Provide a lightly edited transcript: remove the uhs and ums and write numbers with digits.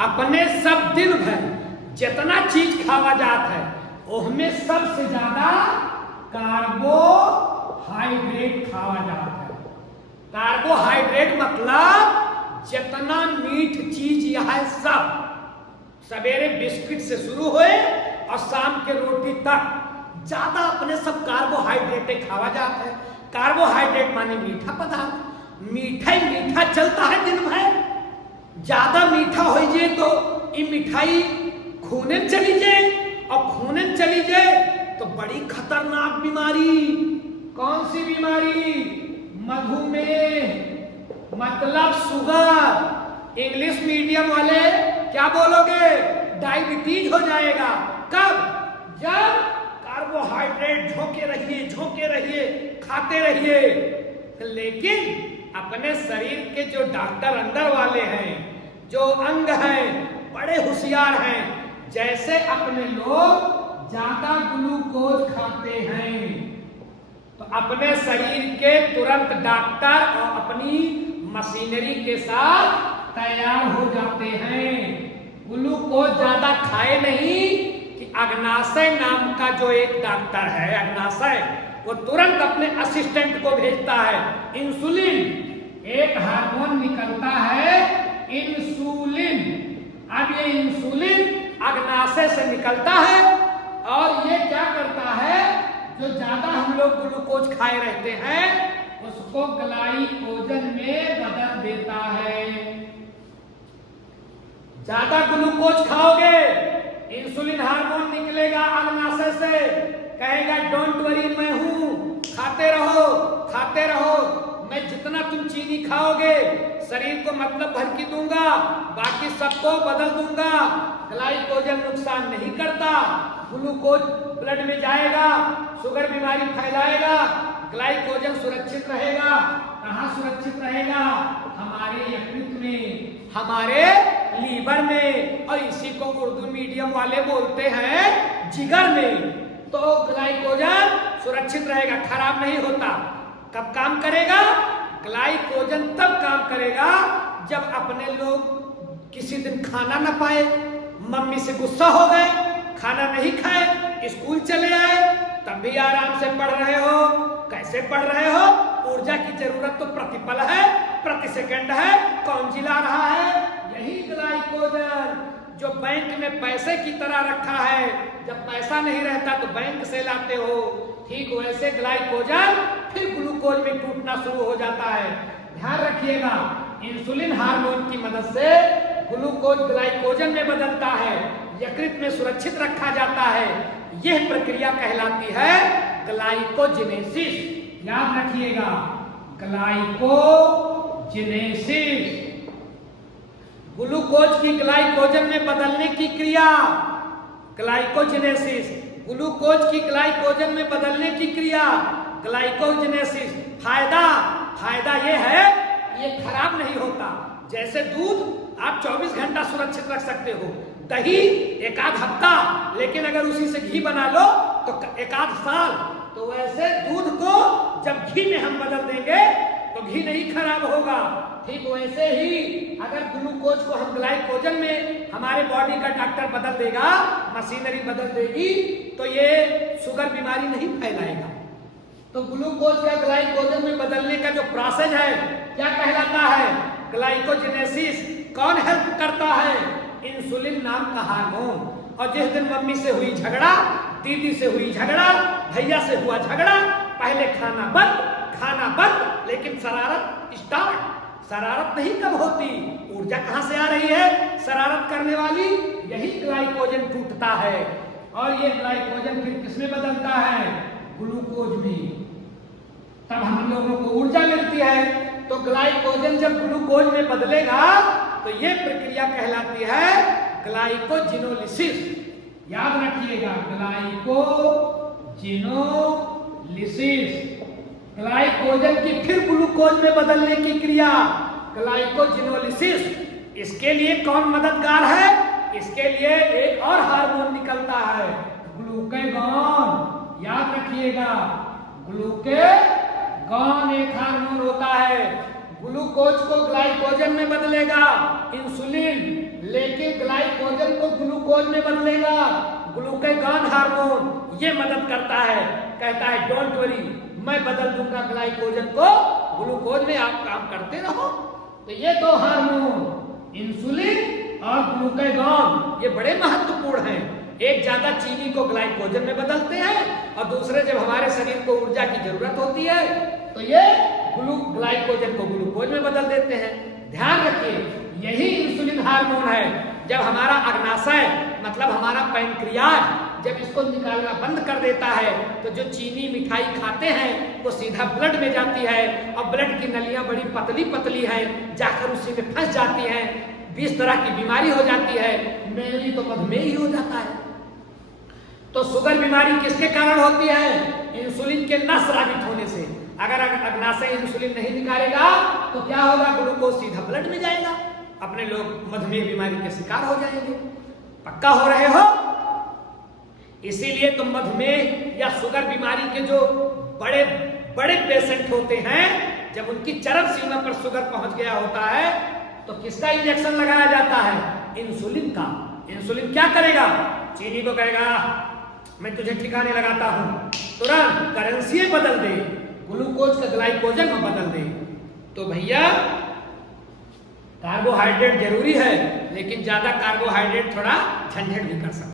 अपने सब दिन भर जितना चीज खावा जात है उसमें सबसे ज्यादा कार्बोहाइड्रेट खावा जाता है। कार्बोहाइड्रेट मतलब जितना मीठ चीज यह है सब, सवेरे बिस्किट से शुरू हुए और शाम के रोटी तक ज्यादा अपने सब कार्बोहाइड्रेट खावा जाता है। कार्बोहाइड्रेट माने मीठा पदार्थ, मीठा ही मीठा चलता है दिन भर। ज्यादा मीठा हो जाए तो ये मिठाई खूने में चली जाए, और खूने में चली जाए तो बड़ी खतरनाक बीमारी। कौन सी बीमारी? मधुमेह मतलब शुगर। इंग्लिश मीडियम वाले क्या बोलोगे? डायबिटीज हो जाएगा। कब? जब कार्बोहाइड्रेट झोंके रहिए खाते रहिए। लेकिन अपने शरीर के जो डॉक्टर अंदर वाले हैं, जो अंग हैं, बड़े होशियार हैं। जैसे अपने लोग ज्यादा ग्लूकोज खाते हैं तो अपने शरीर के तुरंत डॉक्टर और अपनी मशीनरी के साथ तैयार हो जाते हैं। ग्लूकोज ज्यादा खाए नहीं कि अग्नाशय नाम का जो एक डॉक्टर है, अग्नाशय, वो तुरंत अपने असिस्टेंट को भेजता है। इंसुलिन, एक हार्मोन निकलता है इंसुलिन। अब ये इंसुलिन अग्नाशय से निकलता है और ये क्या करता है, जो ज्यादा हम लोग ग्लूकोज खाए रहते हैं उसको ग्लाइकोजन में बदल देता है। ज्यादा ग्लूकोज खाओगे इंसुलिन हार्मोन निकलेगा अग्नाशय से, कहेगा डोंट वरी, मैं हूं, खाते रहो, मैं जितना तुम चीनी खाओगे शरीर को मतलब भर की दूंगा, बाकी सबको बदल दूंगा। ग्लाइकोजन नुकसान नहीं करता, ग्लूकोज ब्लड में जाएगा, शुगर बीमारी फैलाएगा। ग्लाइकोजन सुरक्षित रहेगा। कहाँ सुरक्षित रहेगा? हमारे यकृत में, हमारे लीवर में, और इसी को उर्दू मीडियम वाले बोलते हैं जिगर में। तो ग्लाइकोजन सुरक्षित रहेगा, खराब नहीं होता। कब काम करेगा? ग्लाइकोजन तब काम करेगा जब अपने लोग किसी दिन खाना ना पाए, मम्मी से गुस्सा हो गए, खाना नहीं खाए, स्कूल चले आए, तब भी आराम से पढ़ रहे हो। कैसे पढ़ रहे हो? ऊर्जा की जरूरत तो प्रतिपल है, प्रति सेकंड है। कौन जिला रहा है? यही ग्लाइकोजन जो बैंक में पैसे की तरह रखा है। जब पैसा नहीं रहता तो बैंक से लाते हो, ठीक वैसे ग्लाइकोजन फिर ग्लूकोज में टूटना शुरू हो जाता है। ध्यान रखिएगा, इंसुलिन हार्मोन की मदद से ग्लूकोज ग्लाइकोजन में बदलता है, यकृत में सुरक्षित रखा जाता है। यह प्रक्रिया कहलाती है ग्लाइकोजेनेसिस। याद रखिएगा, ग्लाइकोजेनेसिस, ग्लूकोज की ग्लाइकोजन में बदलने की क्रिया, ग्लाइकोजेनेसिस। ग्लूकोज की ग्लाइकोजन में बदलने की क्रिया, ग्लाइकोजेनेसिस। फायदा ये है, ये खराब नहीं होता। जैसे दूध आप 24 घंटा सुरक्षित रख सकते हो, दही एक आध हफ्ता, लेकिन अगर उसी से घी बना लो तो एक आध साल। तो वैसे दूध को जब घी में हम बदल देंगे तो घी नहीं खराब होगा। ठीक वैसे ही अगर ग्लूकोज को हम ग्लाइकोजन में हमारे बॉडी का डॉक्टर बदल देगा, मशीनरी बदल देगी, तो ये शुगर बीमारी नहीं फैलाएगा। तो ग्लूकोज का ग्लाइकोजन में बदलने का जो प्रोसेस है क्या कहलाता है? ग्लाइकोजेनेसिस। कौन हेल्प करता है? इंसुलिन नाम का हार्मोन। और जिस दिन मम्मी से हुई झगड़ा, दीदी से हुई झगड़ा, भैया से हुआ झगड़ा, पहले खाना बंद, लेकिन शरारत स्टार्ट। शरारत नहीं कब होती? ऊर्जा कहां से आ रही है? शरारत करने वाली। यही ग्लाइकोजन टूटता है और ये ग्लाइकोजन फिर किसमें बदलता है? ग्लूकोज में। तब हम लोगों को ऊर्जा मिलती है। तो ग्लाइकोजन जब ग्लूकोज में बदलेगा तो ये प्रक्रिया कहलाती है ग्लाइकोजिनोलिसिस। याद रखिएगा, ग्लाइकोजिनोलिसिस। ग्लाइकोजन की फिर ग्लूकोज में बदलने की क्रिया, ग्लाइकोजिनोलिसिस। इसके लिए कौन मददगार है? इसके लिए एक और हार्मोन निकलता है, ग्लूकेगॉन। याद रखिएगा, ग्लूकेगॉन एक हार्मोन होता है। ग्लूकोज को ग्लाइकोजन में बदलेगा इंसुलिन, लेकिन ग्लूकोज में बदलेगा। ग्लूकेगॉन हार्मोन ये मदद करता है, कहता है डोंट वरी, मैं बदल दूंगा ग्लाइकोजन को ग्लूकोज में, आप काम करते रहो। तो ये दो हार्मोन इंसुलिन और ग्लूकेगॉन ये बड़े महत्वपूर्ण हैं। एक ज्यादा चीनी को ग्लाइकोजन में बदलते हैं और दूसरे जब हमारे शरीर को ऊर्जा की जरूरत होती है तो ये ग्लाइकोजन को ग्लूकोज में बदल देते हैं। ध्यान रखिए, यही इंसुलिन हार्मोन है जब हमारा अग्नाशय मतलब हमारा पैंक्रियाज जब इसको निकालना बंद कर देता है तो जो चीनी मिठाई खाते हैं वो सीधा ब्लड में जाती है और ब्लड की नलियां बड़ी पतली पतली हैं, जाकर उसी में फंस जाती हैं, 20 तरह की बीमारी हो जाती है, मेनली तो मधुमेह ही हो जाता है। तो शुगर बीमारी किसके कारण होती है? इंसुलिन के न स्रावित होने से। अगर अग्नाशय इंसुलिन नहीं निकालेगा तो क्या होगा? ग्लूकोज सीधा ब्लड में जाएगा, अपने लोग मधुमेह बीमारी के शिकार हो जाएंगे। पक्का हो रहे हो? इसीलिए तो मधुमेह या शुगर बीमारी के जो बड़े बड़े पेशेंट होते हैं, जब उनकी चरम सीमा पर शुगर पहुंच गया होता है तो किसका इंजेक्शन लगाया जाता है? इंसुलिन का। इंसुलिन क्या करेगा? चीनी को कहेगा मैं तुझे ठिकाने लगाता हूं, तुरंत करेंसी बदल दे, ग्लूकोज का ग्लाइकोजन में बदल दे। तो भैया कार्बोहाइड्रेट जरूरी है, लेकिन ज्यादा कार्बोहाइड्रेट थोड़ा झंझट भी कर सकता है।